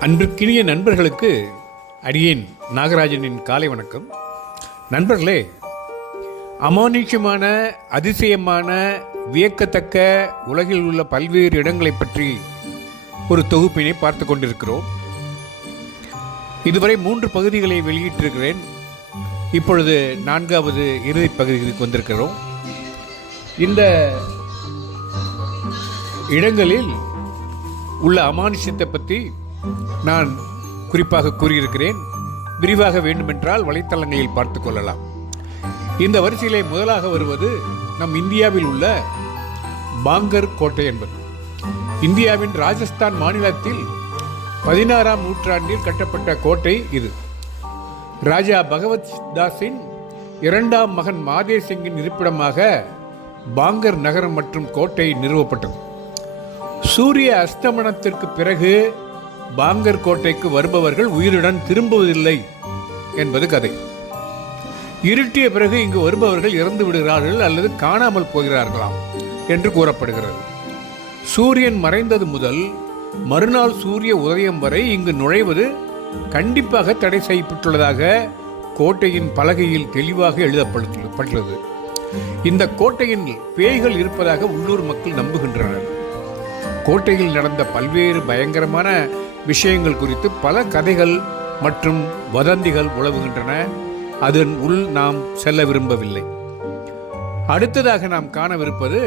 அன்பிற்கினிய நண்பர்களுக்கு அடியேன் நாகராஜனின் காலை வணக்கம். நண்பர்களே அமானுஷ்யமான அதிசயமான வியக்கத்தக்க உலகில் உள்ள பல்வேறு இடங்களை பற்றி ஒரு தொகுப்பினை பார்த்து கொண்டிருக்கிறோம். இதுவரை மூன்று பகுதிகளை வெளியிட்டிருக்கிறேன். இப்பொழுது நான்காவது இறுதிப் பகுதிக்கு வந்திருக்கிறோம். இந்த இடங்களில் உள்ள அமானுஷ்யத்தை பற்றி நான் குறிப்பாக கூறியிருக்கிறேன் விரிவாக வேண்டுமென்றால் வலைத்தளங்களில் பார்த்து கொள்ளலாம். இந்த வரிசையிலே முதலாக வருவது நம் இந்தியாவில் உள்ள பாங்கர் கோட்டை என்பது. இந்தியாவின் ராஜஸ்தான் மாநிலத்தில் பதினாறாம் நூற்றாண்டில் கட்டப்பட்ட கோட்டை இது. ராஜா பகவத் தாஸின் இரண்டாம் மகன் மாதே சிங்கின் இருப்பிடமாக பாங்கர் நகரம் மற்றும் கோட்டை நிறுவப்பட்டது. சூரிய அஸ்தமனத்திற்கு பிறகு பாங்கர் கோட்டைக்கு வருபவர்கள் உயிருடன் திரும்புவதில்லை என்பது கதை. இருட்டிய பிறகு இங்கு வருபவர்கள் இறந்து விடுகிறார்கள் அல்லது காணாமல் போகிறார்களாம் என்று கூறப்படுகிறது. சூரியன் மறைந்தது முதல் மறுநாள் சூரிய உதயம் வரை இங்கு நுழைவது கண்டிப்பாக தடை செய்யப்பட்டுள்ளதாக கோட்டையின் பலகையில் தெளிவாக எழுதப்பட்டுள்ளது. இந்த கோட்டையின் பேய்கள் இருப்பதாக உள்ளூர் மக்கள் நம்புகின்றனர். கோட்டையில் நடந்த பல்வேறு பயங்கரமான விஷயங்கள் குறித்து பல கதைகள் மற்றும் வதந்திகள் உலவுகின்றன அதன் உள் நாம் செல்ல விரும்பவில்லை. அடுத்ததாக நாம் காணவிருப்பது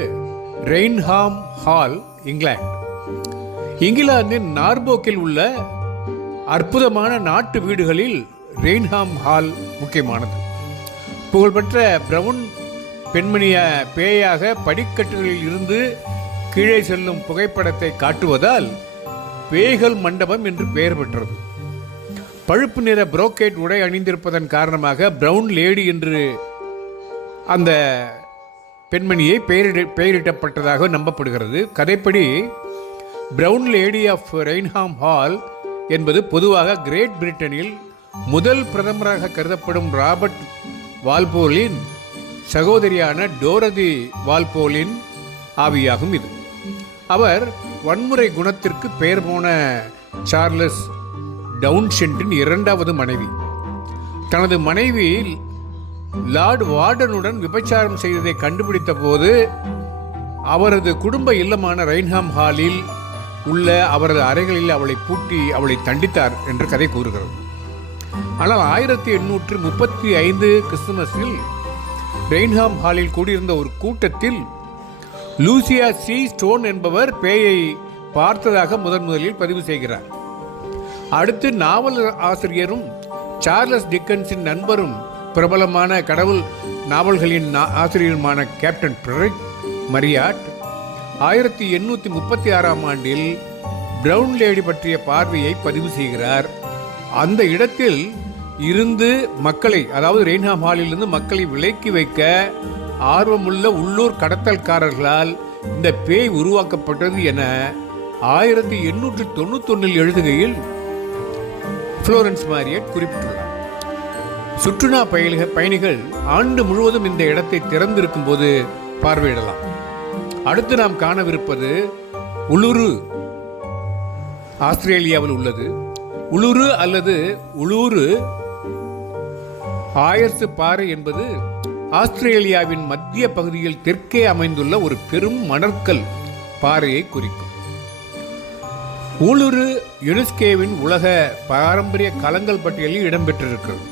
ரெயின்ஹாம் ஹால் இங்கிலாந்து. இங்கிலாந்தின் நார்போக்கில் உள்ள அற்புதமான நாட்டு வீடுகளில் ரெயின்ஹாம் ஹால் முக்கியமானது. புகழ்பெற்ற பிரவுன் பெண்மணிய பேயாக படிக்கட்டுகளில் இருந்து கீழே செல்லும் புகைப்படத்தை காட்டுவதால் பேய்கள் மண்டபம் என்று பெயர் பெற்றது. பழுப்பு நிற புரோக்கேட் உடை அணிந்திருப்பதன் காரணமாக பிரவுன் லேடி என்று அந்த பெண்மணியை பெயரிட பெயரிடப்பட்டதாக நம்பப்படுகிறது. கதைப்படி Brown Lady of Raynham Hall என்பது பொதுவாக கிரேட் பிரிட்டனில் முதல் பிரதமராக கருதப்படும் ராபர்ட் வால்போலின் சகோதரியான டோரதி வால்போலின் ஆவியாகும் இது. அவர் வன்முறை குணத்திற்கு பெயர் போன சார்லஸ் டவுன்ஷென்டின் இரண்டாவது மனைவி. தனது மனைவி லார்ட் வார்டனுடன் விபச்சாரம் செய்ததை கண்டுபிடித்த போது அவரது குடும்ப இல்லமான ரெயின்ஹாம் ஹாலில் உள்ள அவரது அறைகளில் அவளை பூட்டி அவளை தண்டித்தார் என்று கதை கூறுகிறது. ஆனால் ஆயிரத்தி எண்ணூற்று முப்பத்தி ஐந்து கிறிஸ்துமஸில் ரெயின்ஹாம் ஹாலில் கூடியிருந்த ஒரு கூட்டத்தில் லூசியா சி. ஸ்டோன் என்பவர் பேயை பார்த்ததாக முதன் முதலில் பதிவு செய்கிறார். அடுத்து நாவல் ஆசிரியரும் சார்லஸ் டிக்கன்ஸின் நண்பரும் பிரபலமான கடவுள் நாவல்களின் ஆசிரியருமான கேப்டன் பிரிக் மரியாட். ஆயிரத்தி எண்ணூற்றி முப்பத்தி ஆறாம் ஆண்டில் பிரவுன் லேடி பற்றிய பார்வையை பதிவு செய்கிறார். அந்த இடத்தில் இருந்து மக்களை அதாவது ரெயின்ஹாம் ஹாலிலிருந்து மக்களை விலக்கி வைக்க ஆர்வமுள்ள உள்ளூர் கடத்தல்காரர்களால் இந்த பேய் உருவாக்கப்பட்டது என ஆயிரத்தி எண்ணூற்றி தொண்ணூத்தொன்னில் எழுதுகையில் புளோரன்ஸ் மாரியட் குறிப்பிட்டுள்ளார். சுற்றுலா பயணிக பயணிகள் ஆண்டு முழுவதும் இந்த இடத்தை திறந்திருக்கும் போது பார்வையிடலாம். அடுத்து நாம் காணவிருப்பது உளுரு ஆஸ்திரேலியாவில் உள்ளது. உளுரு அல்லது உளூரு ஆயர்சு பாறை என்பது ஆஸ்திரேலியாவின் மத்திய பகுதியில் தெற்கே அமைந்துள்ள ஒரு பெரும் மணற்கல் பாறையை குறிக்கும். ஊளுரு யுனெஸ்கேவின் உலக பாரம்பரிய களங்கள் பட்டியலில் இடம்பெற்றிருக்கிறது.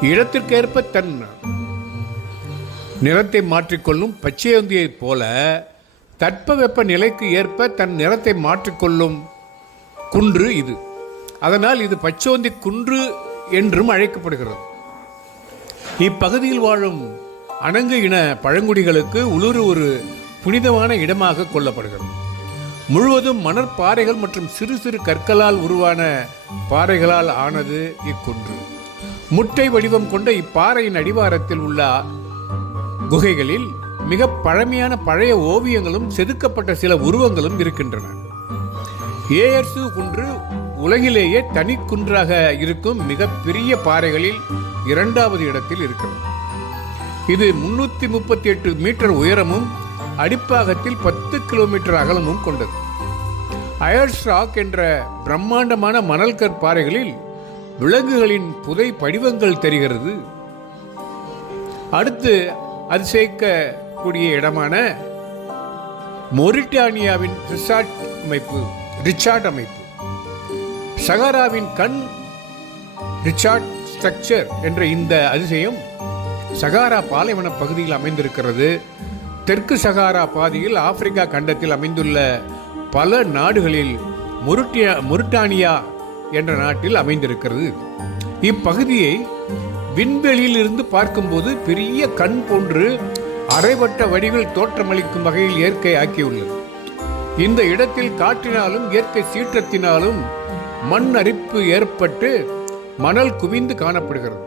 இடத்திற்கேற்ப தன் நிறத்தை மாற்றிக்கொள்ளும் பச்சையந்தியைப் போல தட்பவெப்ப நிலைக்கு ஏற்ப தன் நிறத்தை மாற்றிக்கொள்ளும் குன்று இது. அதனால் இது பச்சோந்தி குன்று என்றும் அழைக்கப்படுகிறது. இப்பகுதியில் வாழும் அணங்கு இன பழங்குடிகளுக்கு உளுரு ஒரு புனிதமான இடமாக கொள்ளப்படுகிறது. முழுவதும் மணற்பாறைகள் மற்றும் சிறு சிறு கற்களால் உருவான பாறைகளால் ஆனது இக்குன்று. முட்டை வடிவம் கொண்ட இப்பாறையின் அடிவாரத்தில் உள்ள குகைகளில் மிக பழமையான பழைய ஓவியங்களும் செதுக்கப்பட்ட சில உருவங்களும் இருக்கின்றன. ஏஎர்சு குன்று உலகிலேயே தனி குன்றாக இருக்கும் மிகப்பெரிய பாறைகளில் இரண்டாவது இடத்தில் இருக்கிறது. இது முன்னூத்தி முப்பத்தி எட்டு மீட்டர் உயரமும் அடிப்பாகத்தில் பத்து கிலோமீட்டர் அகலமும் கொண்டது. அயர்ஸ் ராக் என்ற பிரம்மாண்டமான மணல் கற்பாறைகளில் விலங்குகளின் புதை படிவங்கள் தெரிகிறது. அடுத்து அதிசயிக்கக்கூடிய இடமான மொரிட்டானியாவின் ரிசார்ட் அமைப்பு ரிச்சார்ட் அமைப்பு. சகாராவின் கண் ரிச்சார்ட் ஸ்ட்ரக்சர் என்ற இந்த அதிசயம் சகாரா பாலைவன பகுதியில் அமைந்திருக்கிறது. தெற்கு சகாரா பாதையில் ஆப்பிரிக்கா கண்டத்தில் அமைந்துள்ள பல நாடுகளில் முருட்டியா முருட்டானியா என்ற நாட்டில் அமைந்திருக்கிறது. இப்பகுதியை விண்வெளியில் இருந்து பார்க்கும்போது பெரிய கண் போன்று அரைவட்ட வடிவில் தோற்றமளிக்கும் வகையில் இயற்கை ஆக்கியுள்ளது. இந்த இடத்தில் காற்றினாலும் இயற்கை சீற்றத்தினாலும் மண் அரிப்பு ஏற்பட்டு மணல் குவிந்து காணப்படுகிறது.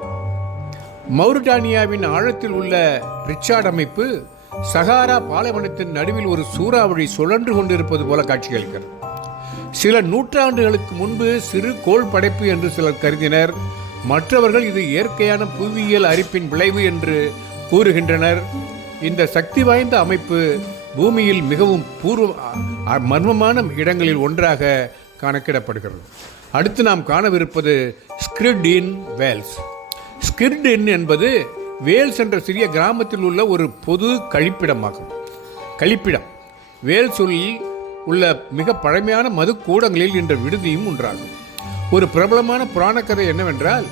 மௌரிட்டானியாவின் ஆழத்தில் உள்ள ரிச்சார்ட் அமைப்பு சகாரா பாலைவனத்தின் நடுவில் ஒரு சூறாவளி சுழன்று கொண்டிருப்பது போல காட்சியளிக்கிறது. சில நூற்றாண்டுகளுக்கு முன்பு சிறு கோள் படைப்பு என்று சிலர் கருதினர். மற்றவர்கள் இது இயற்கையான புவியியல் அரிப்பின் விளைவு என்று கூறுகின்றனர். இந்த சக்தி வாய்ந்த அமைப்பு பூமியில் மிகவும் பூர்வ மர்மமான இடங்களில் ஒன்றாக கணக்கிடப்படுகிறது. அடுத்து நாம் காணவிருப்பது ஸ்கிரிட் இன் வேல்ஸ். ஸ்கிரிட் இன் என்பது வேல்ஸ் என்ற சிறிய கிராமத்தில் உள்ள ஒரு பொது கழிப்பிடமாகும். கழிப்பிடம். வேல்சொல்லில் உள்ள மிக பழமையான மதுக்கூடங்களில் இன்ற விடுதியும் ஒன்றாகும். ஒரு பிரபலமான புராணக்கதை என்னவென்றால்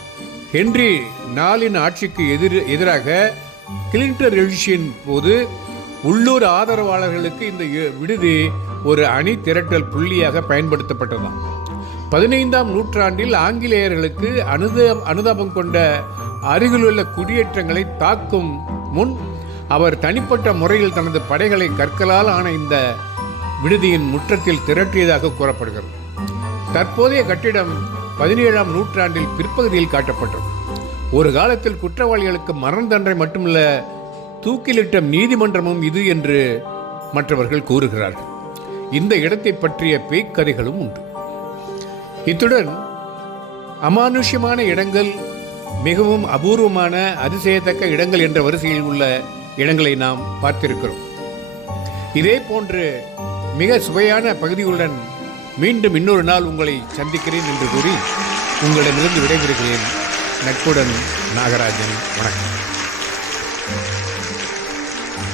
ஹென்றி நாளின் ஆட்சிக்கு எதிர் எதிராக கிளின்டன் எழுச்சியின் போது உள்ளூர் ஆதரவாளர்களுக்கு இந்த விடுதி ஒரு அணி திரட்டல் புள்ளியாக பயன்படுத்தப்பட்டதாம். பதினைந்தாம் நூற்றாண்டில் ஆங்கிலேயர்களுக்கு அனுத அனுதாபம் கொண்ட அருகிலுள்ள குடியேற்றங்களை தாக்கும் முன் அவர் தனிப்பட்ட முறையில் தனது படைகளை கற்களால் ஆன இந்த விடுதியின் முற்றத்தில் திரட்டியதாக கூறப்படுகிறது. தற்போதைய கட்டிடம் பதினேழாம் நூற்றாண்டில் பிற்பகுதியில் காட்டப்பட்டது. ஒரு காலத்தில் குற்றவாளிகளுக்கு மரண தண்டனை மட்டுமல்ல தூக்கிலிட்ட நீதிமன்றமும் இது என்று மற்றவர்கள் கூறுகிறார்கள். இந்த இடத்தை பற்றிய பேய்க்கதைகளும் உண்டு. இத்துடன் அமானுஷ்யமான இடங்கள் மிகவும் அபூர்வமான அதிசயத்தக்க இடங்கள் என்ற வரிசையில் உள்ள இடங்களை நாம் பார்த்திருக்கிறோம். இதே போன்று மிக சுவையான பகுதிகளுடன் மீண்டும் இன்னொரு நாள் உங்களை சந்திக்கிறேன் என்று கூறி உங்களிடமிருந்து விடைபெறுகிறேன். நட்புடன் நாகராஜன் வணக்கம்.